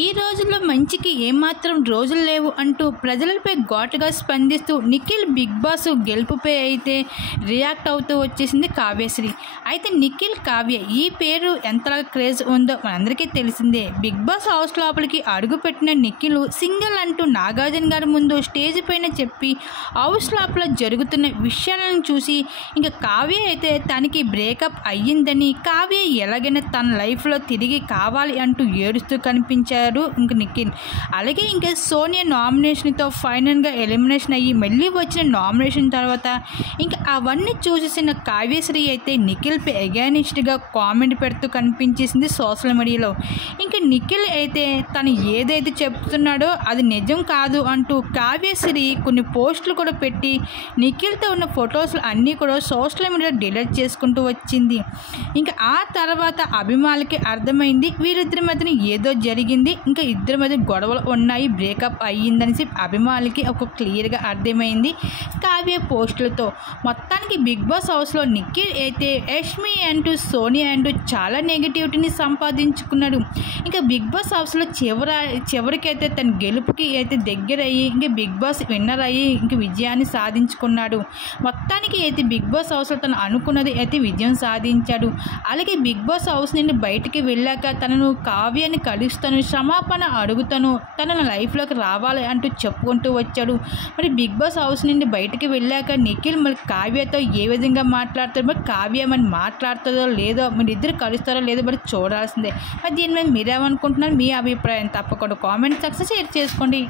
ఈ రోజుల్లో మంచికి ఏమాత్రం రోజులు లేవు అంటూ ప్రజలపై ఘాటుగా స్పందిస్తూ నిఖిల్ బిగ్ బాస్ గెలుపుపై అయితే రియాక్ట్ అవుతూ వచ్చేసింది కావ్యశ్రీ. అయితే నిఖిల్ కావ్య ఈ పేరు ఎంతలా క్రేజ్ ఉందో మనందరికీ తెలిసిందే. బిగ్ బాస్ హౌస్ లోపలికి అడుగుపెట్టిన నిఖిల్ సింగిల్ అంటూ నాగార్జున గారి ముందు స్టేజ్ పైన చెప్పి హౌస్ లోపల జరుగుతున్న విషయాలను చూసి ఇంకా కావ్య అయితే తనకి బ్రేకప్ అయ్యిందని, కావ్య ఎలాగైనా తన లైఫ్లో తిరిగి కావాలి అంటూ ఏడుస్తూ కనిపించారు ఇంక నిఖిల్. అలాగే ఇంకా సోనియా నామినేషన్తో ఫైనల్గా ఎలిమినేషన్ అయ్యి మళ్ళీ వచ్చిన నామినేషన్ తర్వాత ఇంకా అవన్నీ చూసేసిన కావ్యశ్రీ అయితే నిఖిల్పై అగైనిస్ట్గా కామెంట్ పెడుతూ కనిపించేసింది సోషల్ మీడియాలో. ఇంకా నిఖిల్ అయితే తను ఏదైతే చెప్తున్నాడో అది నిజం కాదు అంటూ కావ్యశ్రీ కొన్ని పోస్టులు కూడా పెట్టి నిఖిల్తో ఉన్న ఫొటోస్ అన్నీ కూడా సోషల్ మీడియాలో డిలీట్ చేసుకుంటూ వచ్చింది. ఇంకా ఆ తర్వాత అభిమానులకి అర్థమైంది వీరిద్దరి మధ్యన ఏదో జరిగింది, ఇంకా ఇద్దరి మధ్య గొడవలు ఉన్నాయి, బ్రేకప్ అయ్యిందనేసి అభిమానులకి ఒక క్లియర్గా అర్థమైంది కావ్య పోస్టులతో. మొత్తానికి బిగ్ బాస్ హౌస్లో నిఖిల్ అయితే యష్మి అంటూ సోనియా అంటూ చాలా నెగిటివిటీని సంపాదించుకున్నాడు. ఇంకా బిగ్ బాస్ హౌస్లో చివరికైతే తన గెలుపుకి అయితే దగ్గర అయ్యి ఇంకా బిగ్ బాస్ విన్నర్ అయ్యి ఇంకా విజయాన్ని సాధించుకున్నాడు. మొత్తానికి అయితే బిగ్ బాస్ హౌస్లో తను అనుకున్నది అయితే విజయం సాధించాడు. అలాగే బిగ్ బాస్ హౌస్ నుండి బయటికి వెళ్ళాక తనను కావ్యాన్ని కలుస్తాను, క్షమాపణ అడుగుతాను, తన లైఫ్లోకి రావాలి అంటూ చెప్పుకుంటూ వచ్చాడు. మరి బిగ్ బాస్ హౌస్ నుండి బయటికి వెళ్ళాక నిఖిల్ మరి కావ్యతో ఏ విధంగా మాట్లాడతారు, మరి కావ్య మరి మాట్లాడుతుందో లేదో, మరి ఇద్దరు కలుస్తారో లేదో మరి చూడాల్సిందే. మరి దీని మీద మీరేమనుకుంటున్నారు, మీ అభిప్రాయం తప్పకుండా కామెంట్ సెక్షన్ షేర్ చేసుకోండి.